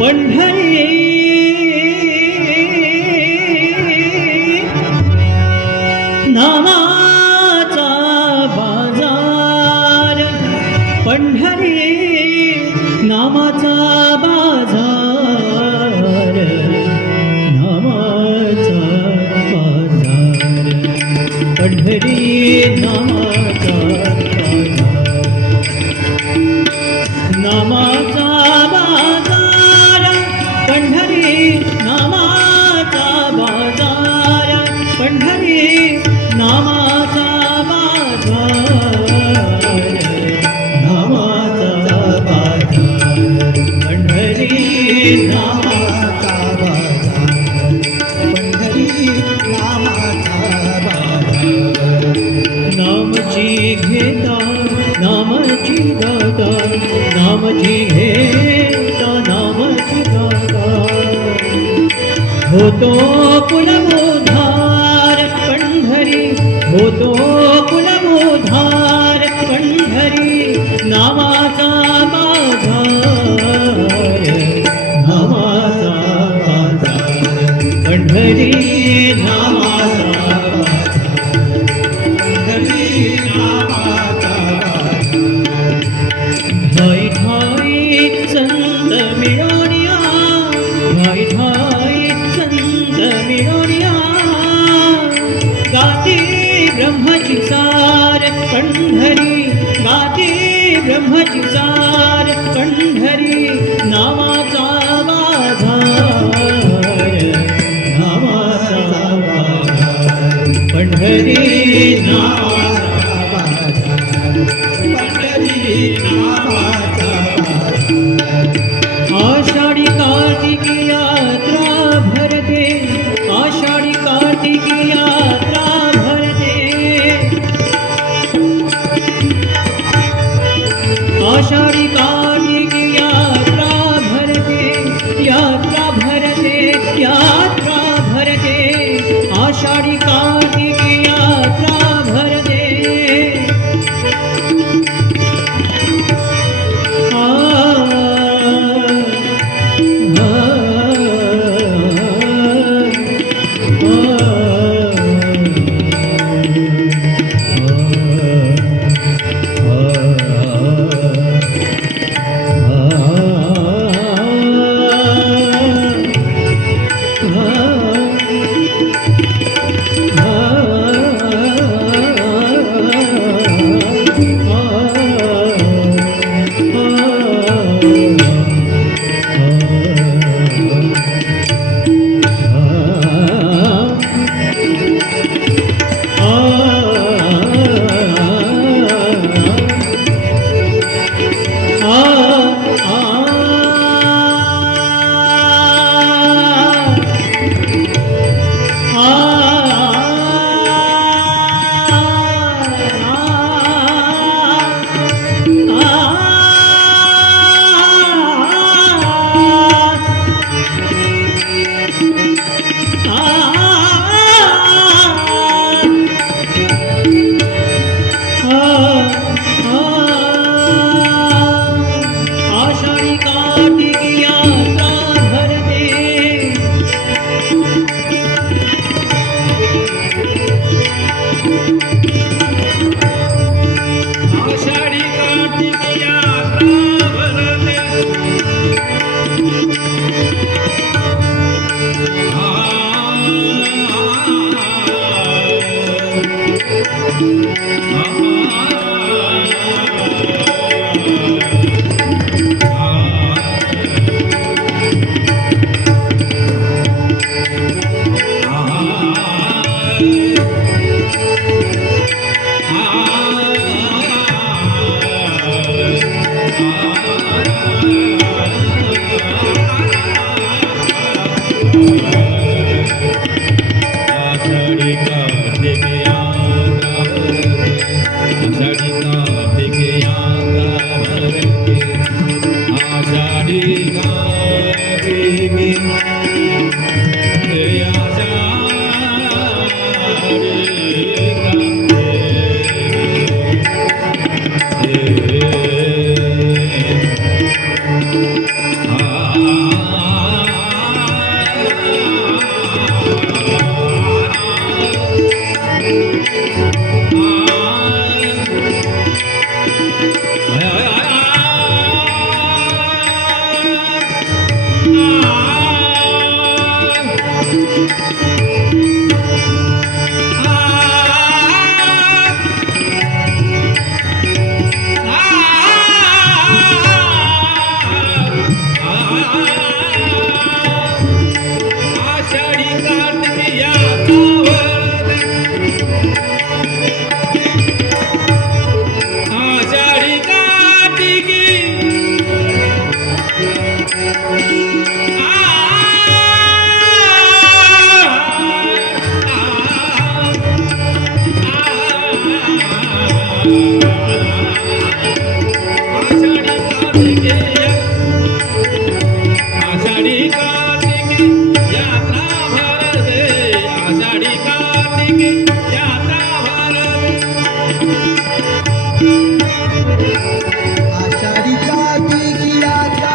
पंढरी नामाचा बाजार, पंढरी नामाचा बाजार, नामाचा बाजार, पंढरी नामाचा बाजार, नामाचा बाजार, पंढरी नामाचा बाजार, पंढरी नामाचा बाजार, नामाचा बाजार, पंढरी नामाचा बाजार, पंढरी नामाचा बाजार, नामची घेता नामची दाता, नामची घेता नामची दाता, होतो कुलबोधार पंढरी, होतो कुलबोधार पंढरी, नामाचा बाजार, नामाचा बाजार, पंढरी नामाचा बाजार, पंढरी नामाचा बाजार, ठाई ठाई संत मिळोनिया, ठाई ठाई संत मिळोनिया, गाती ब्रह्मची सार पंढरी, गाती ब्रह्मची सार पंढरी, नामाचा बाजार, नामाचा बाजार, पंढरी नामाचा बाजार, पंढरी नामाचा बाजार, आषाढी कार्तिकी यात्रा भरते, आषाढी कार्तिकी यात्रा भरते, आषाढी कार्तिकी यात्रा भरते, यात्रा भरते, यात्रा भरते, आषाढी कार्तिकी यात्रा भरते, आषाढी कार्तिकी यात्रा भरते, आषाढी कार्तिकी यात्रा भरते, आषाढी कार्तिकी यात्रा भरते, आषाढी कार्तिकी यात्रा आषाढी कार्तिकी आषाढी कार्तिकी यात्रा भरते आषाढी कार्तिकी यात्रा भरते आषाढी कार्तिकी यात्रा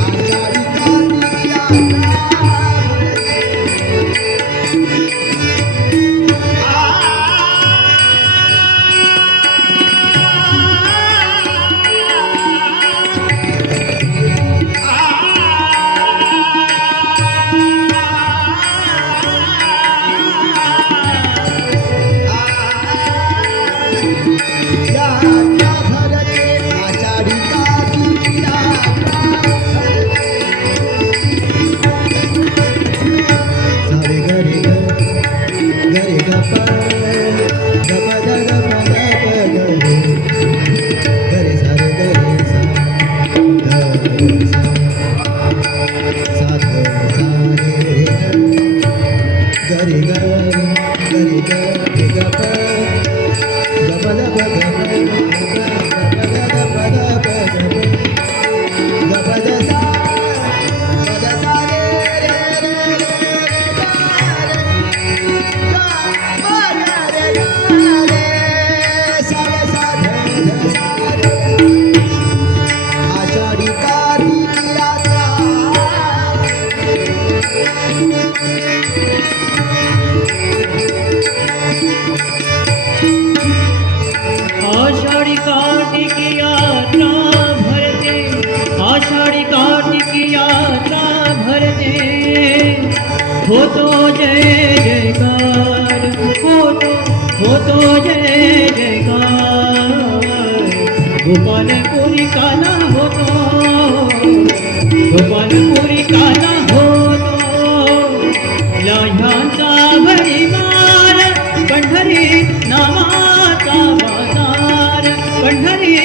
आषाढी कार्तिकी यात्रा भरते आषाढी कार्तिकी सारे गरे ग गरे ग प ग प ग ग प ग प ग रे गरे सारे गरे सा ध सा सा ध सा रे रे गरे ग गरे ग रे ग प ग प द प ग प ग प द प ग प ग प द सा प द सा रे रे रे रे ग रे ग प ग रे ग रे सा रे सा ध ध सा रे आषाढी कार्तिकी यात्रा आषाढी कार्तिकी यात्रा भरते आषाढी कार्तिकी यात्रा भरते होतो जय जयकार होतो जय जयकार गोपालपुरी काला होतो गोपालपुरी काला होतो लाह्यांचा भडीमार पंढरी नामाचा बाजार पंढरी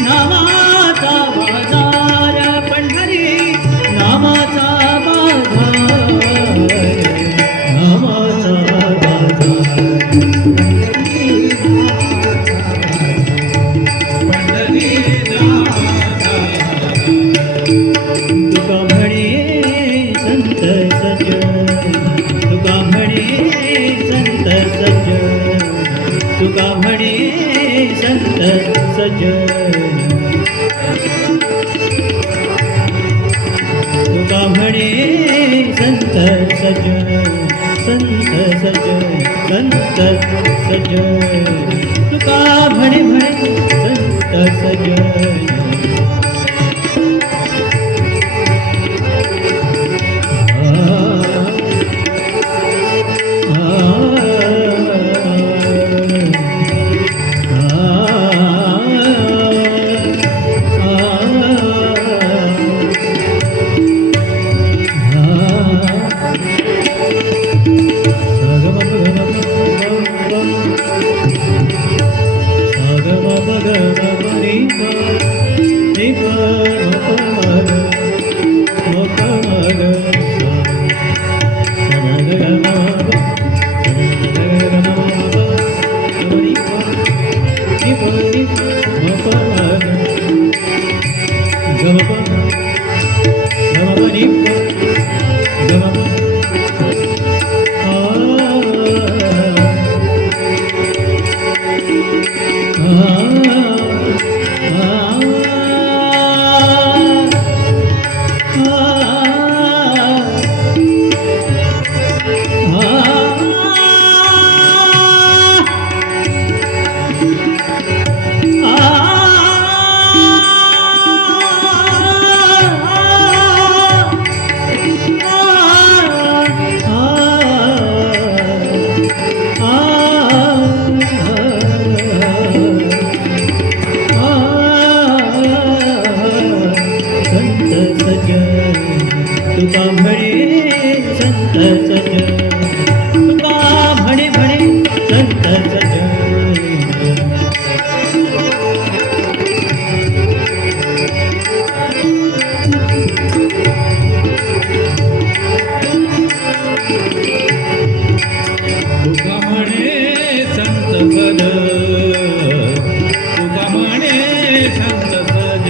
नामाचा बाजार पंढरी नामाचा बाजार नामाचा बाजार पंढरी नामाचा तुका म्हणे संत सज्जन तुका म्हणे संत सज्जन तुका म्हणे संत सज्जन तुका म्हणे संत सज्जन संत सज्जन संत सज्जन तुका म्हणे संत सज्जन सज्जन तुका म्हणे म्हणे संत सज्जन तुका म्हणे संत सज तुका म्हणे संत सज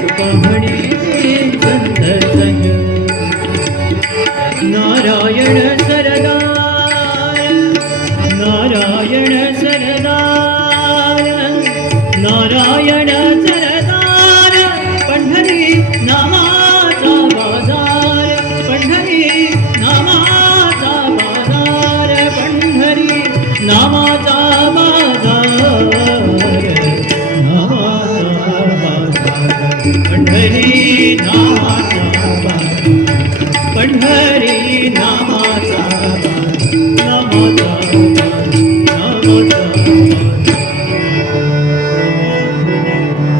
तुका म्हणे संत सज नारायण सरदार नारायण सरदार नारायण सरदार पंढरी नामाचा बाजार पंढरी नामाचा बाजार पंढरी नामा